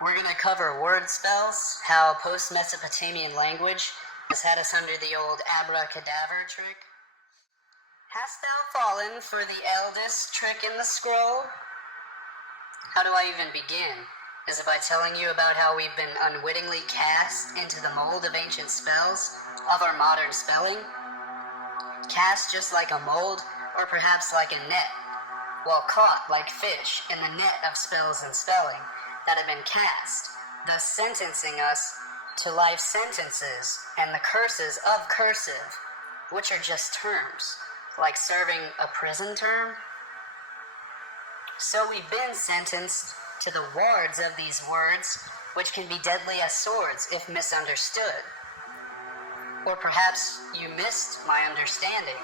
We're going to cover word spells, how post-Mesopotamian language has had us under the old abracadabra trick. Hast thou fallen for the eldest trick in the scroll? How do I even begin? Is it by telling you about how we've been unwittingly cast into the mold of ancient spells, of our modern spelling? Cast just like a mold, or perhaps like a net, while caught like fish in the net of spells and spelling that have been cast, thus sentencing us to life sentences and the curses of cursive, which are just terms, like serving a prison term. So we've been sentenced to the wards of these words, which can be deadly as swords if misunderstood. Or perhaps you missed my understanding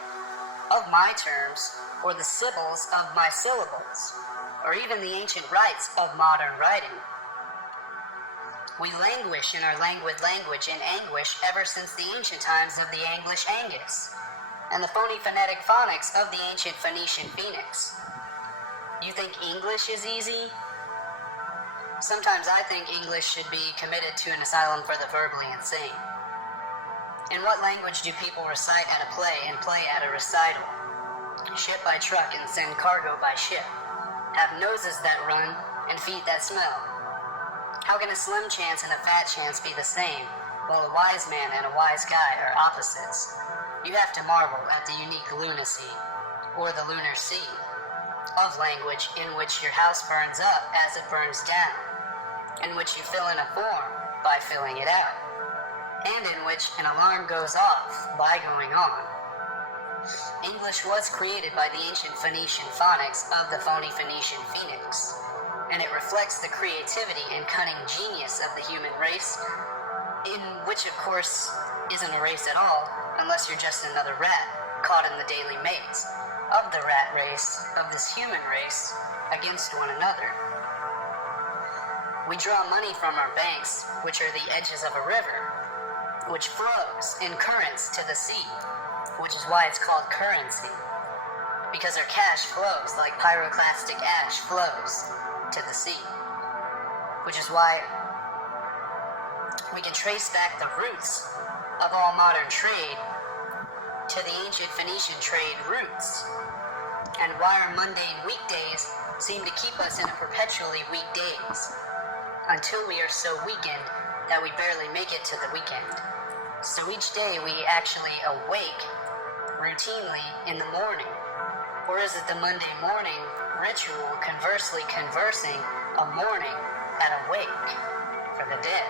of my terms, or the sibyls of my syllables, or even the ancient rites of modern writing. We languish in our languid language in anguish ever since the ancient times of the English Angus, and the phony phonetic phonics of the ancient Phoenician Phoenix. You think English is easy? Sometimes I think English should be committed to an asylum for the verbally insane. In what language do people recite at a play and play at a recital? Ship by truck and send cargo by ship. Have noses that run and feet that smell. How can a slim chance and a fat chance be the same, while a wise man and a wise guy are opposites? You have to marvel at the unique lunacy, or the lunar sea, of language in which your house burns up as it burns down, in which you fill in a form by filling it out, and in which an alarm goes off by going on. English was created by the ancient Phoenician phonics of the phony Phoenician Phoenix, and it reflects the creativity and cunning genius of the human race, in which of course isn't a race at all, unless you're just another rat caught in the daily maze of the rat race, of this human race, against one another. We draw money from our banks, which are the edges of a river, which flows in currents to the sea, which is why it's called currency, because our cash flows like pyroclastic ash flows to the sea, which is why we can trace back the roots of all modern trade to the ancient Phoenician trade roots, and why our mundane weekdays seem to keep us in a perpetually weak days, until we are so weakened that we barely make it to the weekend. So each day we actually awake routinely in the morning, or is it the Monday morning ritual conversely conversing a morning at a wake for the dead?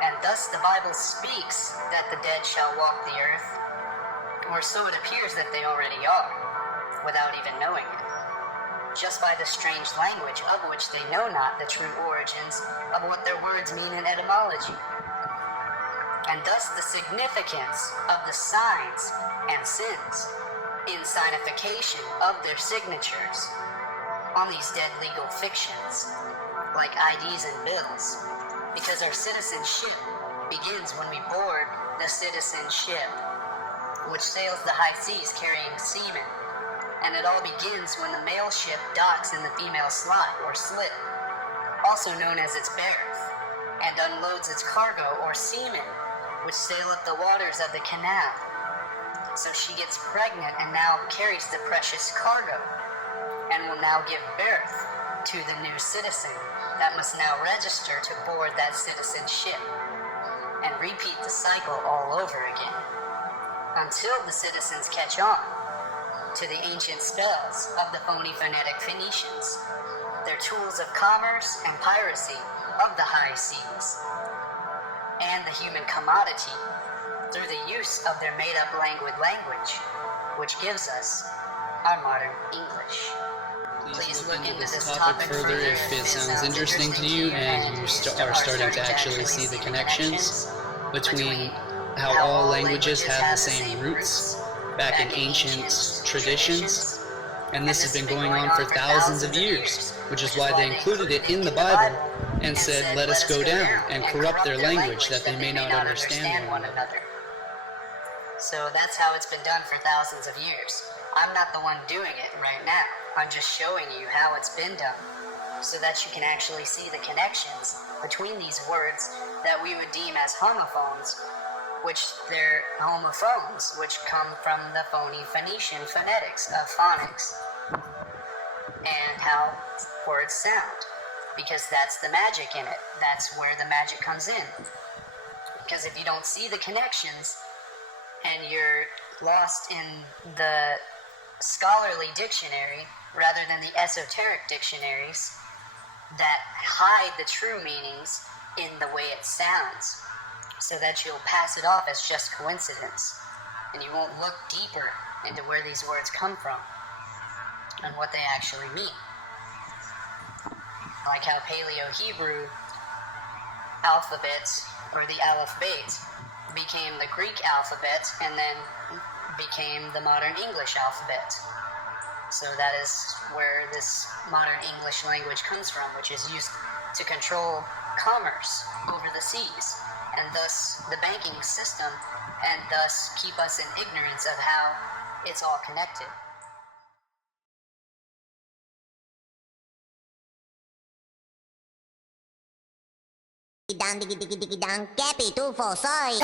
And thus the Bible speaks that the dead shall walk the earth, or so it appears that they already are, without even knowing it, just by the strange language of which they know not the true origins of what their words mean in etymology. And thus the significance of the signs and sins in signification of their signatures on these dead legal fictions, like IDs and bills, because our citizenship begins when we board the citizen ship, which sails the high seas carrying seamen, and it all begins when the male ship docks in the female slot or slit, also known as its berth, and unloads its cargo or seamen, which sail up the waters of the canal. So she gets pregnant and now carries the precious cargo, and will now give birth to the new citizen that must now register to board that citizen ship, and repeat the cycle all over again, until the citizens catch on to the ancient spells of the phony phonetic Phoenicians, their tools of commerce and piracy of the high seas, and the human commodity through the use of their made-up language, which gives us our modern English. Please look into this topic further if it sounds interesting to you and you are starting to actually see the connections between how all languages have the same roots back in ancient traditions, and this has been going on for thousands of years, which is why they included it in the Bible and said, let us go down and corrupt their language that they may not understand one another. So that's how it's been done for thousands of years. I'm not the one doing it right now. I'm just showing you how it's been done. so that you can actually see the connections between these words that we would deem as homophones, which they're homophones, which come from the phony Phoenician phonetics of phonics and how words sound, because that's the magic in it. That's where the magic comes in. Because if you don't see the connections and you're lost in the scholarly dictionary rather than the esoteric dictionaries that hide the true meanings in the way it sounds, so that you'll pass it off as just coincidence, and you won't look deeper into where these words come from and what they actually mean. Like how Paleo-Hebrew alphabet, or the alphabet, became the Greek alphabet and then became the modern English alphabet. So that is where this modern English language comes from, which is used to control commerce over the seas, and thus the banking system, and thus keep us in ignorance of how it's all connected. Dang diggy diggy diggy dang, Cappy 246.